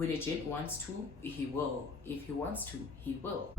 when a gent wants to, he will. If he wants to, he will.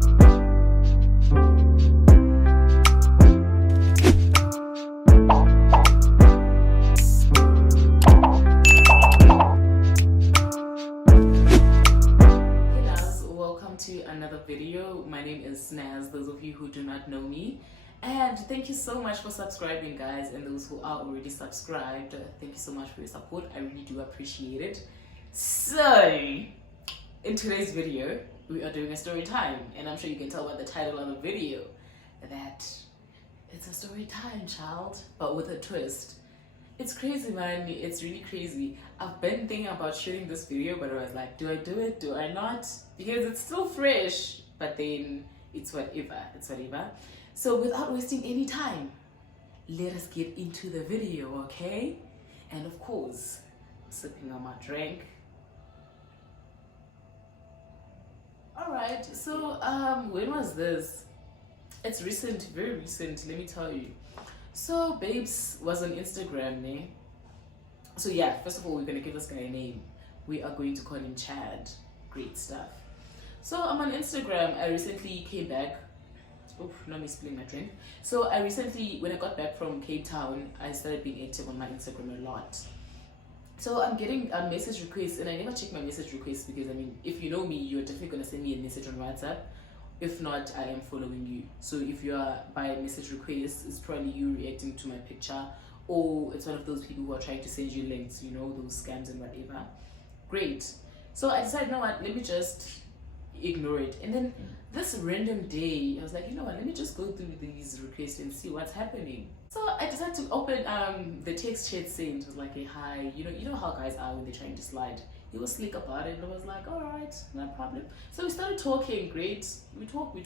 To another video. My name is Snaz, those of you who do not know me, and thank you so much for subscribing, guys, and those who are already subscribed, thank you so much for your support. I really do appreciate it. So in today's video we are doing a story time, and I'm sure you can tell by the title of the video that it's a story time, child, but with a twist. It's crazy, man. It's really crazy. I've been thinking about shooting this video, but I was like, do I do it? Do I not? Because it's still fresh, but then it's whatever. It's whatever. So without wasting any time, let us get into the video, okay? And of course, sipping on my drink. Alright, so when was this? It's recent, very recent, let me tell you. So Babes was on Instagram, ne? So yeah, first of all, we're gonna give this guy a name. We are going to call him Chad. Great stuff. So I'm on Instagram. I recently came back. Oof, let me spill my drink. So I recently, when I got back from Cape Town, I started being active on my Instagram a lot. So I'm getting message requests, and I never check my message requests because, I mean, if you know me, you're definitely gonna send me a message on WhatsApp. If not, I am following you. So if you are by message request, it's probably you reacting to my picture, or it's one of those people who are trying to send you links, you know, those scams and whatever. Great. So I decided, you know what, let me just ignore it. And then this random day, I was like, you know what, let me just go through these requests and see what's happening. So I decided to open the text chat saying, it was like a hi, you know how guys are when they're trying to slide. He was slick about it, and I was like, all right, no problem. So we started talking. Great. We talk. We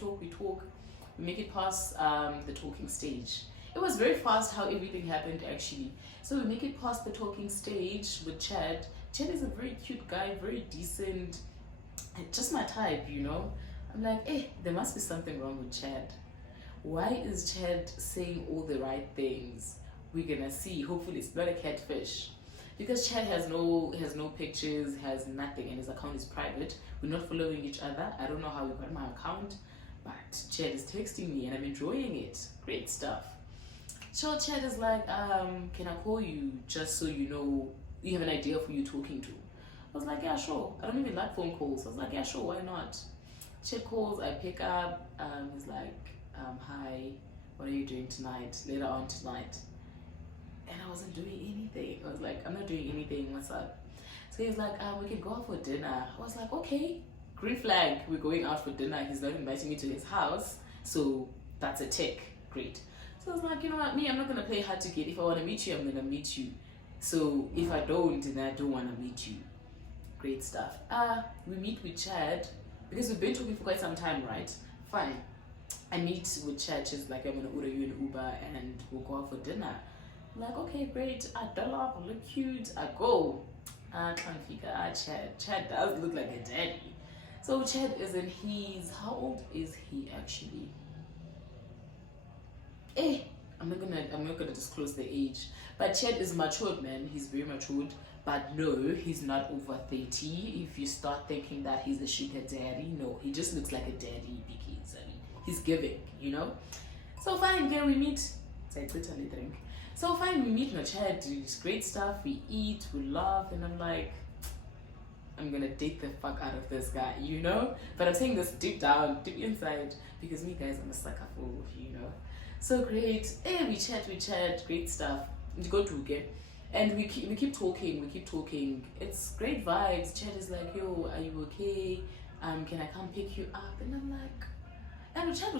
make it past the talking stage. It was very fast how everything happened, actually. So we make it past the talking stage with Chad. Chad is a very cute guy, very decent, just my type, you know. I'm like, hey, there must be something wrong with Chad. Why is Chad saying all the right things? We're gonna see. Hopefully it's not a catfish. Because Chad has no pictures, has nothing, and his account is private. We're not following each other. I don't know how we got my account, but Chad is texting me and I'm enjoying it. Great stuff. So Chad is like, can I call you just so you know, you have an idea of who you're talking to? I was like, yeah, sure. I don't even like phone calls. I was like, yeah, sure, why not? Chad calls, I pick up. He's like, hi, what are you doing tonight? Later on tonight. And I wasn't doing anything. I was like, I'm not doing anything, what's up? So he was like, we can go out for dinner. I was like, okay, green flag, we're going out for dinner. He's not inviting me to his house, so that's a tick. Great. So I was like, you know what, me, I'm not gonna play hard to get. If I want to meet you, I'm gonna meet you. So if I don't, then I don't want to meet you. Great stuff. We meet with Chad because we've been talking for quite some time, right? Fine. I meet with Chad. She's like, I'm gonna order you an Uber and we'll go out for dinner. I'm like, okay, great. I doll look cute. I go. Chad does look like a daddy. So Chad is in his, how old is he actually? I'm not gonna disclose the age. But Chad is matured, man. He's very matured. But no, he's not over 30. If you start thinking that he's a sugar daddy, no, he just looks like a daddy because I mean he's giving, you know? So fine, girl, we meet. So fine, we meet with Chad, it's great stuff, we eat, we laugh, and I'm like, I'm gonna date the fuck out of this guy, you know? But I'm saying this deep down, deep inside, because me, guys, I'm a sucker for, you know? So great, we chat, great stuff, we go to get, and we keep talking, it's great vibes. Chad is like, yo, are you okay? Can I come pick you up? And I'm like, and Chad,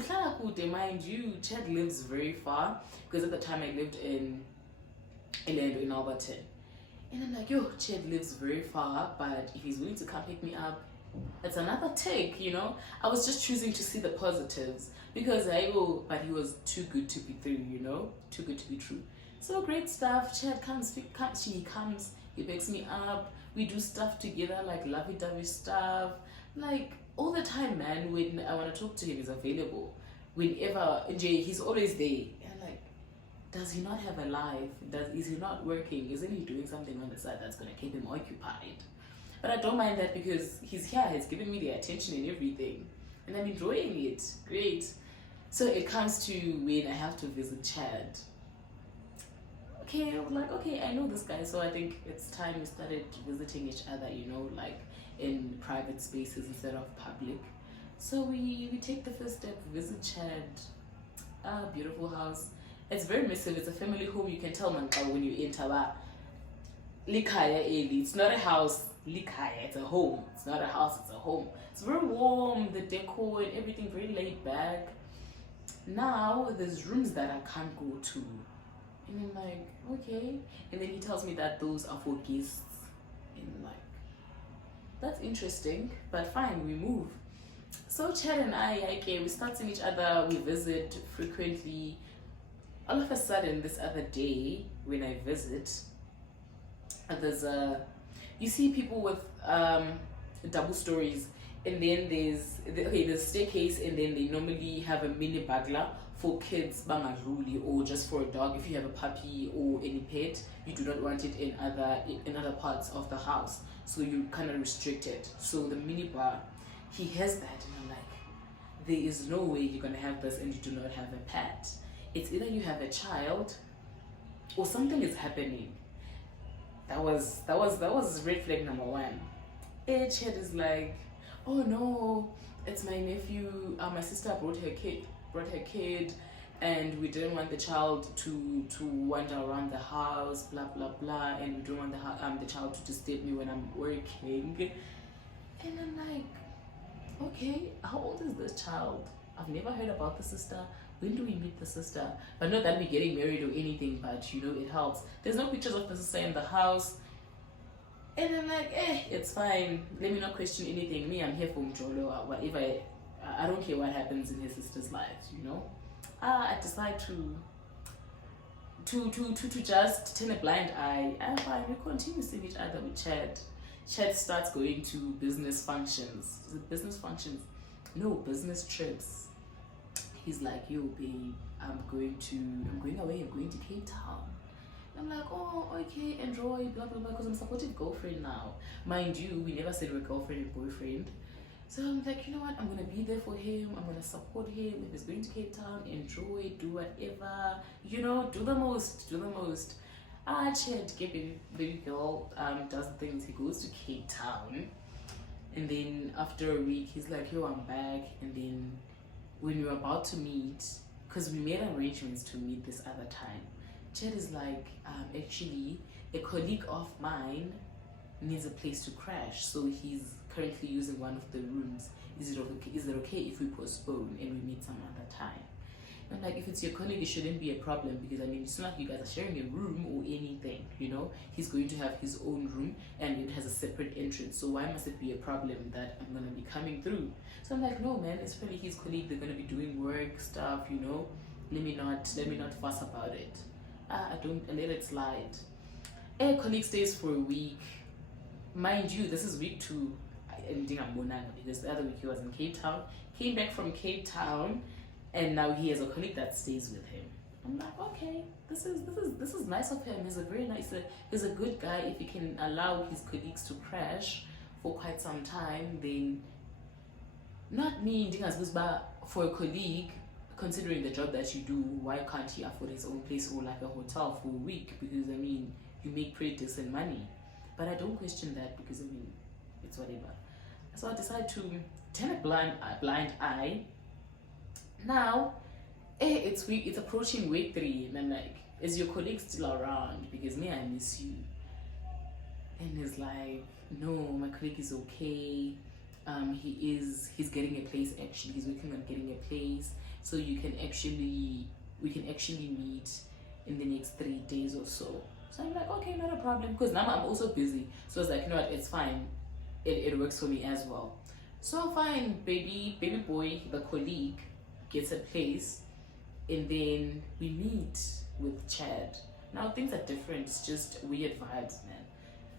mind you, Chad lives very far because at the time I lived in Alberton. And I'm like, yo, Chad lives very far, but if he's willing to come pick me up, it's another take, you know? I was just choosing to see the positives because but he was too good to be true, you know? Too good to be true. So great stuff. Chad comes, he picks me up, we do stuff together, like lovey-dovey stuff, like all the time, man. When I want to talk to him, he's available. Whenever, he's always there. And I'm like, does he not have a life? Is he not working? Isn't he doing something on the side that's going to keep him occupied? But I don't mind that because he's here, he's giving me the attention and everything. And I'm enjoying it. Great. So it comes to when I have to visit Chad. Okay, I was like, okay, I know this guy, so I think it's time we started visiting each other, you know, like in private spaces instead of public. So we take the first step, visit Chad. Beautiful house. It's very massive. It's a family home. You can tell man when you enter. Likaya Eli. It's not a house. Likaya. It's a home. It's not a house. It's a home. It's very warm. The decor and everything very laid back. Now there's rooms that I can't go to, and I'm like, okay. And then he tells me that those are for guests. And I'm like, that's interesting, but fine. We move. So Chad and I, okay, we start seeing each other. We visit frequently. All of a sudden, this other day when I visit, there's you see people with double stories, and then there's a staircase, and then they normally have a mini bagla for kids, bangadluli, or just for a dog. If you have a puppy or any pet, you do not want it in other parts of the house, so you kind of restrict it. So the mini bar, he has that, and I'm like, there is no way you're gonna have this and you do not have a pet. It's either you have a child or something is happening. That was red flag number one. Chad is like, oh no, it's my nephew. My sister brought her kid, and we didn't want the child to wander around the house, blah blah blah, and we don't want the child to disturb me when I'm working. And I'm like, okay, how old is this child? I've never heard about the sister. When do we meet the sister? But not that we're getting married or anything, but you know, it helps. There's no pictures of the sister in the house. And I'm like, it's fine. Let me not question anything. Me, I'm here for Mjolo. Whatever. I don't care what happens in his sister's life, you know? I decide to just turn a blind eye. And fine, we continue seeing each other with Chad. Chad starts going to business functions. Is it business functions? No, business trips. He's like, yo, babe, I'm going away, I'm going to Cape Town. I'm like, oh, okay, enjoy, blah, blah, blah, because I'm a supportive girlfriend now. Mind you, we never said we're girlfriend and boyfriend. So I'm like, you know what, I'm going to be there for him, I'm going to support him. If he's going to Cape Town, enjoy, do whatever, you know, do the most. Chad, baby girl, does things, he goes to Cape Town. And then after a week, he's like, yo, I'm back. And then when we were about to meet, because we made arrangements to meet this other time, Chad is like, actually, a colleague of mine needs a place to crash, so he's currently using one of the rooms. Is it okay if we postpone and we meet some other time? And like, if it's your colleague, it shouldn't be a problem, because I mean, it's not like you guys are sharing a room or anything, you know? He's going to have his own room and it has a separate entrance, so why must it be a problem that I'm gonna be coming through? So I'm like, no man, it's probably his colleague, they're gonna be doing work stuff, you know? Let me not fuss about it. I let it slide. A colleague stays for a week. Mind you, this is week 2. Because the other week he was in Cape Town, came back from Cape Town, and now he has a colleague that stays with him. I'm like, okay, this is nice of him. He's a very nice, he's a good guy. If he can allow his colleagues to crash for quite some time, then not me, for a colleague, considering the job that you do, why can't he afford his own place or like a hotel for a week? Because I mean, you make pretty decent money. But I don't question that, because I mean, it's whatever. So I decide to turn a blind eye. Now, it's approaching week 3, and I'm like, is your colleague still around? Because me, I miss you. And he's like, no, my colleague is okay. He's getting a place, actually. He's working on getting a place. So we can actually meet in the next 3 days or so. So I'm like, okay, not a problem, because now I'm also busy. So I was like, you know what, it's fine. It works for me as well. So fine, baby boy, the colleague, gets a place, and then we meet with Chad. Now things are different, it's just weird vibes, man.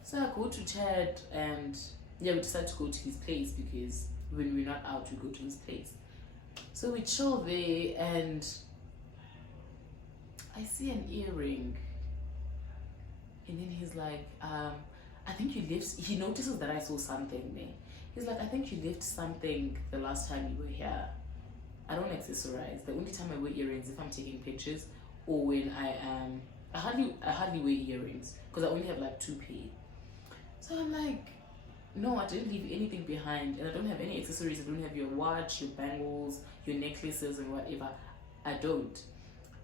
So I go to Chad, and yeah, we decide to go to his place, because when we're not out, we go to his place. So we chill there, and I see an earring, and then he's like, I think you left, he notices that I saw something there. He's like, I think you left something the last time you were here. I don't accessorize. The only time I wear earrings if I'm taking pictures or when I am, I hardly wear earrings because I only have like 2 pair. So I'm like, no, I didn't leave anything behind, and I don't have any accessories. I don't have your watch, your bangles, your necklaces, and whatever. I don't.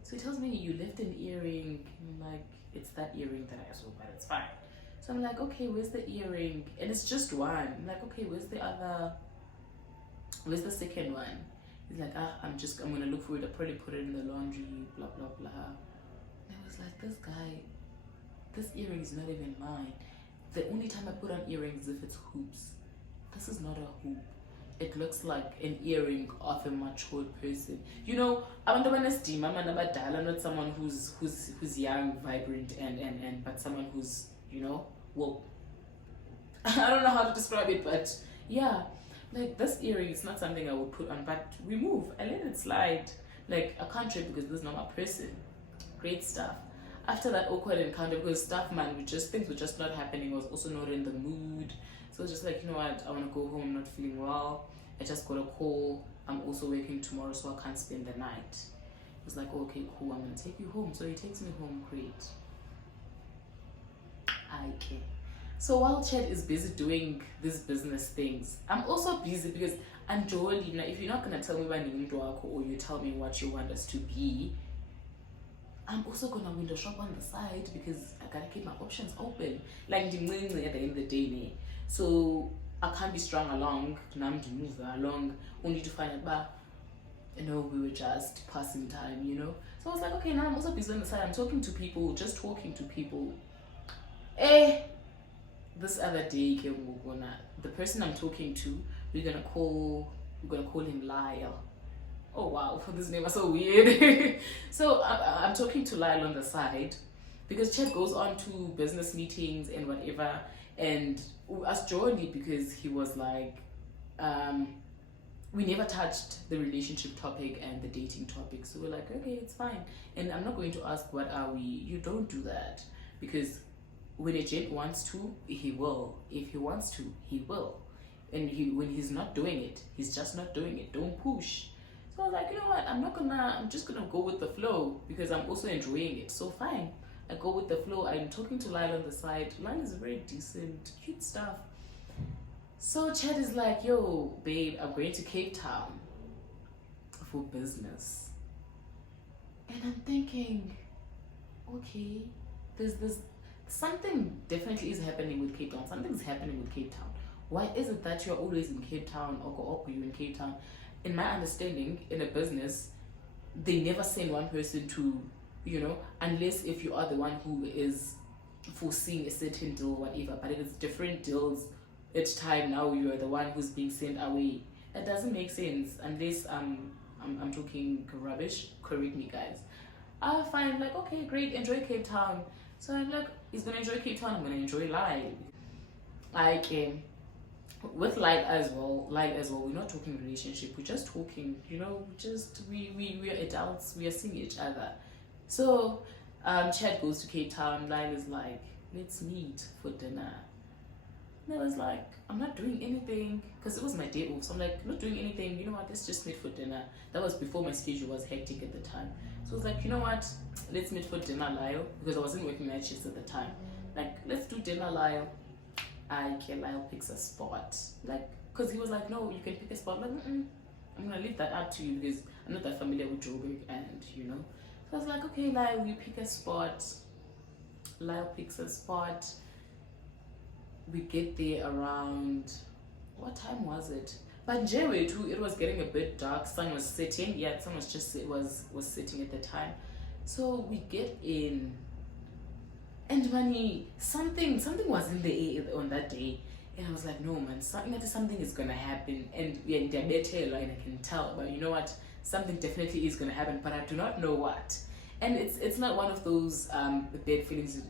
So he tells me, you left an earring. I'm like, it's that earring that I saw, but it's fine. So I'm like, okay, where's the earring? And it's just one. I'm like, okay, where's the other? Where's the second one? He's like, I'm gonna look for it. I'll probably put it in the laundry, blah, blah, blah. And I was like, this guy, this earring is not even mine. The only time I put on earrings is if it's hoops. This is not a hoop. It looks like an earring of a matured person. You know, I'm not someone who's young, vibrant, and but someone who's, you know, well, I don't know how to describe it, but yeah, like this earring is not something I would put on, but we move. I let it slide. Like, I can't trip because this is not my person. Great stuff. After that awkward encounter, because things were just not happening, I was also not in the mood. So I was just like, you know what, I want to go home, I'm not feeling well. I just got a call. I'm also working tomorrow, so I can't spend the night. He was like, oh, okay, cool, I'm going to take you home. So he takes me home, great. Okay. So while Chad is busy doing these business things, I'm also busy because I'm Jolie. You know, if you're not going to tell me what you need or you tell me what you want us to be, I'm also gonna window shop on the side because I gotta keep my options open. Like at the end of the day, so I can't be strung along. I'm to move along only to find out, but you know, we were just passing time, you know. So I was like, okay, now I'm also busy on the side. I'm talking to people, just talking to people. This other day, the person I'm talking to, we're gonna call him Lyle. Oh wow, this name is so weird. So I'm talking to Lyle on the side because Chad goes on to business meetings and whatever, and we asked Jordy because he was like, we never touched the relationship topic and the dating topic, so we're like, okay, it's fine. And I'm not going to ask what are we. You don't do that because when a gent wants to, he will. If he wants to, he will. And when he's not doing it, he's just not doing it. Don't push. So I was like, you know what, I'm just gonna go with the flow because I'm also enjoying it. So fine, I go with the flow. I'm talking to Lyle on the side. Lyle is very decent, cute stuff. So Chad is like, yo, babe, I'm going to Cape Town for business. And I'm thinking, okay, there's something definitely is happening with Cape Town. Something's happening with Cape Town. Why is it that you're always in Cape Town or you're in Cape Town? In my understanding, in a business, they never send one person to, you know, unless if you are the one who is foreseeing a certain deal or whatever. But if it's different deals each time, now you are the one who's being sent away. That doesn't make sense unless I'm talking rubbish. Correct me, guys. I find like, okay, great, enjoy Cape Town. So I'm like, he's gonna enjoy Cape Town. I'm gonna enjoy life. Like. With life as well, we're not talking relationship, we're just talking, you know, we are adults, we are seeing each other. So Chad goes to Cape Town. Lyle is like, let's meet for dinner. And I was like, I'm not doing anything because it was my day off, so I'm like, not doing anything, you know what, let's just meet for dinner. That was before my schedule was hectic at the time. So I was like, you know what, let's meet for dinner, Lyle, because I wasn't working night shifts at the time. Like, let's do dinner, Lyle. Lyle picks a spot, like, because he was like, no, you can pick a spot. Like, I'm gonna leave that up to you because I'm not that familiar with Joburg, and you know. So I was like, okay, Lyle, you pick a spot. Lyle picks a spot. We get there around, what time was it? But Jewe too, it was getting a bit dark. Sun was setting. Yeah, sun was just was setting at the time. So we get in. And money, something was in the air on that day, and I was like, no man, something is gonna happen, and we're in diabetes, and I can tell, but you know what, something definitely is gonna happen, but I do not know what. And it's not one of those bad feelings,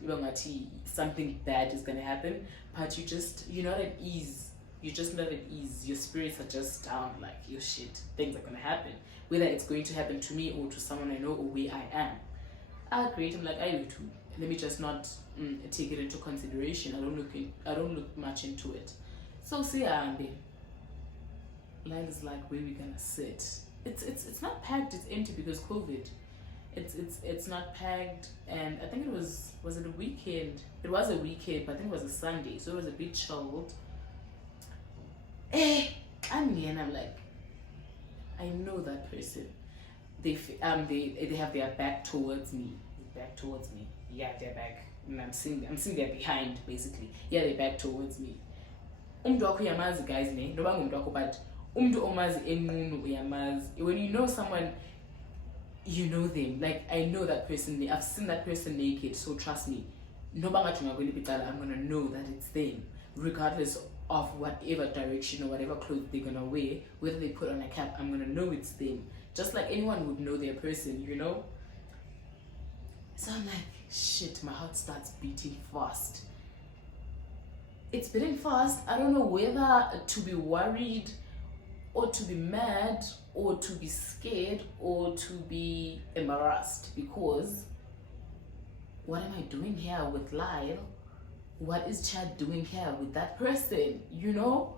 something bad is gonna happen, but you're not at ease. You're just not at ease. Your spirits are just down, like, your shit, things are gonna happen, whether it's going to happen to me or to someone I know or where I am. Great. I'm like, I do too. let me just not take it into consideration. I don't look much into it. So sihambe. Line is like, where we gonna sit? It's not packed, it's empty because COVID. It's not packed, and I think it was it a weekend? It was a weekend, but I think it was a Sunday, so it was a bit chilled. I'm like, I know that person. They have their back towards me. Back towards me. Yeah, their back. And I'm seeing their behind basically. Yeah, they back towards me. Umntu wakho uyamazi guys ne. Noba ngumntu wakho but umntu omazi enqunu uyamazi. When you know someone, you know them. Like I know that person. I've seen that person naked, so trust me. Noba ngathi ngakweli bicala, I'm gonna know that it's them, regardless of whatever direction or whatever clothes they're gonna wear, whether they put on a cap, I'm gonna know it's them. Just like anyone would know their person, you know? So I'm like, shit, my heart starts beating fast. It's beating fast. I don't know whether to be worried or to be mad or to be scared or to be embarrassed, because what am I doing here with Lyle? What is Chad doing here with that person, you know?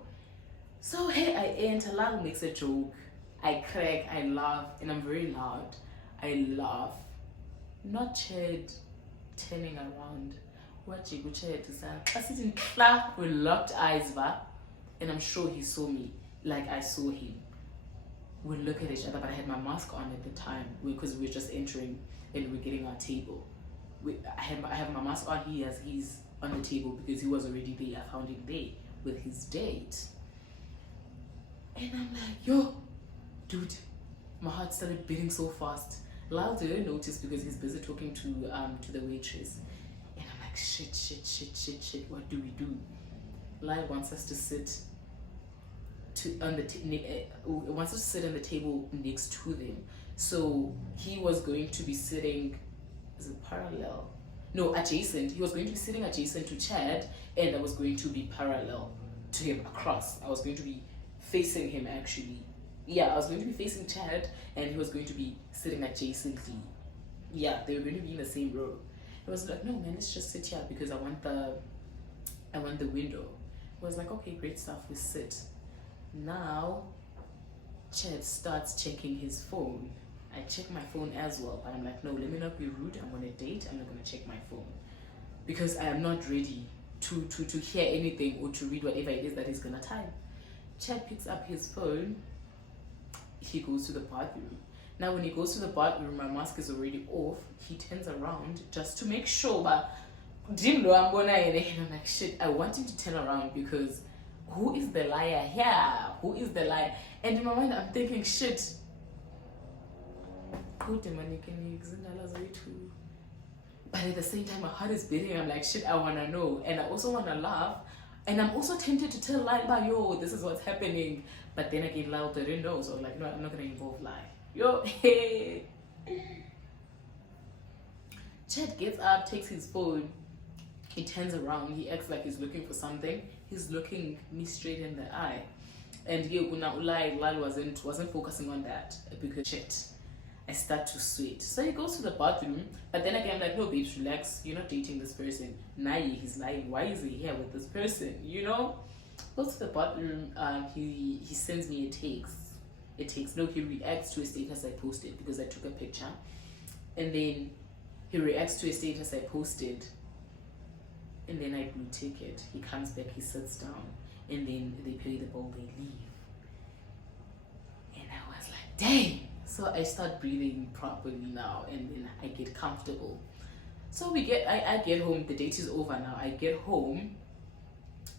So hey, I enter, Lyle makes a joke, I crack, I laugh, and I'm very loud. I laugh. Not Chad turning around. What you Chad is I sit in class with locked eyes, and I'm sure he saw me like I saw him. We look at each other, but I had my mask on at the time because we were just entering and we're getting our table. I have my mask on. He's on the table because he was already there. I found him there with his date. And I'm like, yo, dude, my heart started beating so fast. Lyle didn't notice because he's busy talking to the waitress. And I'm like, shit, what do we do? Lyle wants us to sit wants us to sit on the table next to them. So he was going to be sitting, is it parallel? No, adjacent. He was going to be sitting adjacent to Chad, and I was going to be parallel to him across. I was going to be facing him actually. Yeah, I was going to be facing Chad, and he was going to be sitting adjacently. Yeah, they were going to be in the same row. I was like, no man, let's just sit here because I want the window. I was like, okay, great stuff, we sit. Now, Chad starts checking his phone. I check my phone as well, but I'm like, no, let me not be rude. I'm on a date. I'm not going to check my phone because I am not ready to hear anything or to read whatever it is that he's going to type. Chad picks up his phone. He goes to the bathroom. Now, when he goes to the bathroom, my mask is already off. He turns around just to make sure, but didn't know I'm going to, and I'm like, shit, I want him to turn around because who is the liar here? Who is the liar? And in my mind, I'm thinking, shit. But at the same time, my heart is beating. I'm like, shit, I want to know. And I also want to laugh. And I'm also tempted to tell Lyle, yo, this is what's happening. But then again, Lyle didn't know. So I'm like, no, I'm not going to involve Lyle. Yo, hey. Chad gets up, takes his phone. He turns around. He acts like he's looking for something. He's looking me straight in the eye. And Lyle wasn't focusing on that because shit. I start to sweat. So he goes to the bathroom, but then again, I'm like, no, babes, relax. You're not dating this person. Nah, he's lying. Why is he here with this person? You know? Goes to the bathroom. He sends me a text. No, he reacts to a status I posted because I took a picture, and then he reacts to a status I posted, and then I blue ticket. He comes back. He sits down, and then they pay the bill. They leave, and I was like, dang. So I start breathing properly now, and then I get comfortable. So I get home. The date is over now. I get home.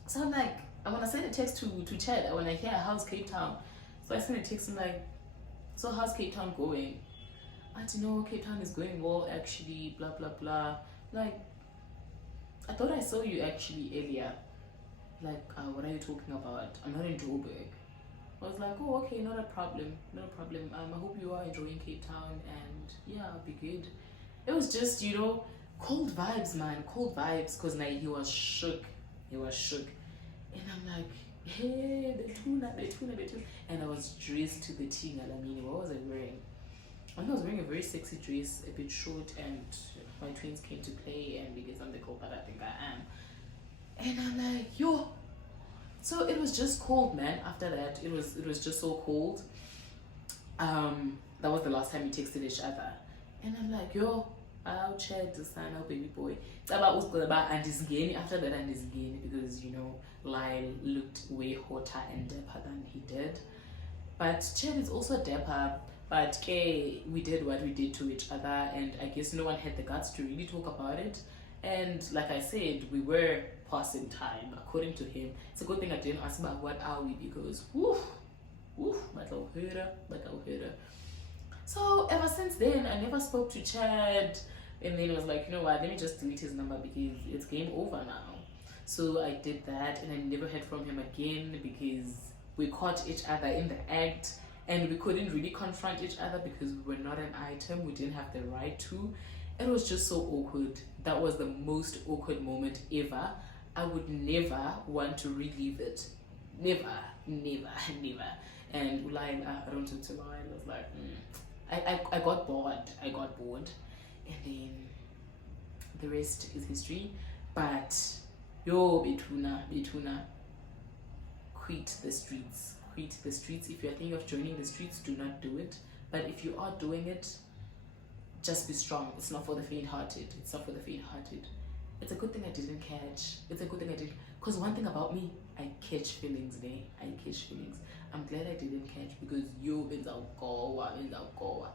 So I'm like, I want to send a text to Chad. I want to hear how's Cape Town. So I send a text. I'm like, so how's Cape Town going? I don't know. Cape Town is going well actually. Blah blah blah. Like, I thought I saw you actually earlier. Like, what are you talking about? I'm not in Joburg. I was like, oh, okay, not a problem. I hope you are enjoying Cape Town, and yeah, I'll be good. It was just, cold vibes, man, cold vibes, because like, he was shook. And I'm like, hey, the tuna. And I was dressed to the what was I wearing? I was wearing a very sexy dress, a bit short, and my twins came to play, and because I'm the girl that I think I am. And I'm like, yo. So it was just cold, man. After that, it was just so cold. That was the last time we texted each other. And I'm like, yo, I'll chat this time, our baby boy. It's about what's good about Andisgeni. After that, Andisgeni, because you know, Lyle looked way hotter and dapper than he did. But Chad is also dapper. But we did what we did to each other, and I guess no one had the guts to really talk about it. And like I said, we were passing time, according to him. It's a good thing I didn't ask about what are we, because woof, but I'll hear her. So ever since then, I never spoke to Chad, and then I was like, you know what, let me just delete his number because it's game over now. So I did that, and I never heard from him again because we caught each other in the act, and we couldn't really confront each other because we were not an item. We didn't have the right to. It was just so awkward. That was the most awkward moment ever. I would never want to relive it. Never. And like, I don't talk to Lyle. I was like, I got bored. And then the rest is history. But yo, Betuna, quit the streets. If you're thinking of joining the streets, do not do it. But if you are doing it, just be strong. It's not for the faint-hearted. It's a good thing I didn't catch. Because one thing about me, I catch feelings. I'm glad I didn't catch, because yo, benzagowa.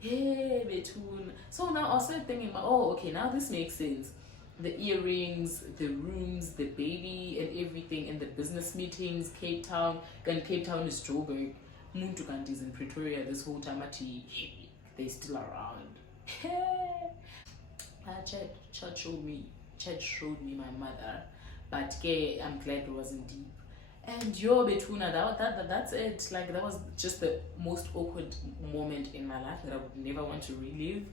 Hey, Betun. So now I started thinking, oh, okay, now this makes sense. The earrings, the rooms, the baby, and everything, and the business meetings, Cape Town. And Cape Town is Joburg. Muntu Kanti is in Pretoria this whole time. They're still around. Chad showed me my mother, but I'm glad it wasn't deep. And yo, Betuna, that's it. Like, that was just the most awkward moment in my life that I would never want to relive.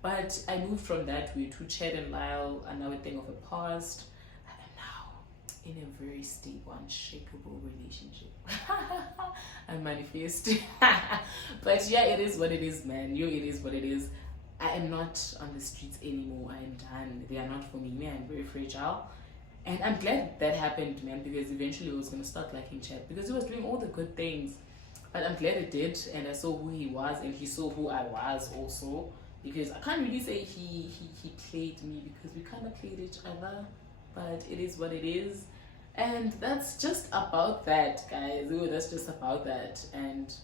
But I moved from that way to Chad and Lyle, another thing of the past. I am now in a very stable, unshakable relationship. I manifest. But yeah, it is what it is, man. It is what it is. I am not on the streets anymore. I am done. They are not for me. I am very fragile. And I'm glad that happened, man, because eventually I was going to start liking Chad, because he was doing all the good things. But I'm glad it did, and I saw who he was, and he saw who I was also. Because I can't really say he played me, because we kind of played each other, but it is what it is. And that's just about that, guys. That's just about that. And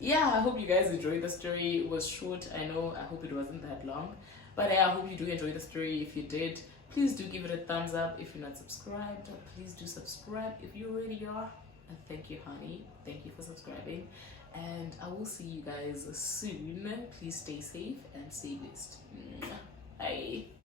yeah, I hope you guys enjoyed the story. It was short, I know. I hope it wasn't that long, but yeah, I hope you do enjoy the story. If you did, please do give it a thumbs up. If you're not subscribed, please do subscribe. If you already are, and thank you, honey. Thank you for subscribing. And I will see you guys soon. Please stay safe and stay blessed. Bye.